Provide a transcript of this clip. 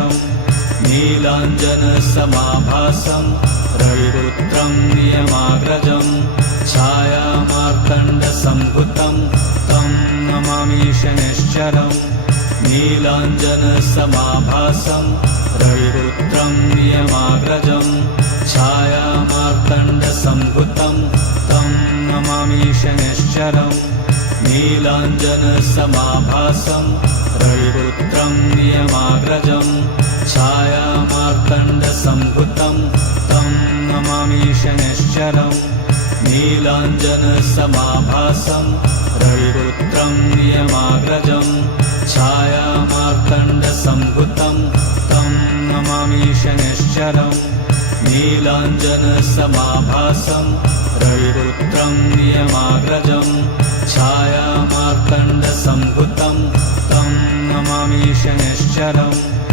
शनिश्चरम् नीलाञ्जनसमाभासं रविपुत्रं नियमाग्रजं छायामार्तण्डसम्भुतं तं नमामि शनिश्चरम् नीलाञ्जनसमाभासं रविपुत्रं नियमाग्रजं छायामार्तण्डसम्भुतं तं नमामि शनिश्चरम् नीलाञ्जनसमाभासं रविपुत्रं नियमाग्रजं छायामार्तण्डसम्भुतं तं नमामि शनिश्चरम् नीलाञ्जनसमाभासं रविपुत्रं नियमाग्रजं छायामार्तण्डसम्भुतं तं नमामि शनिश्चरम् नीलाञ्जनसमाभासं रविपुत्रं नियमाग्रजं छायामार्तण्डसम्भुतं तं नमामि शनिश्चरम्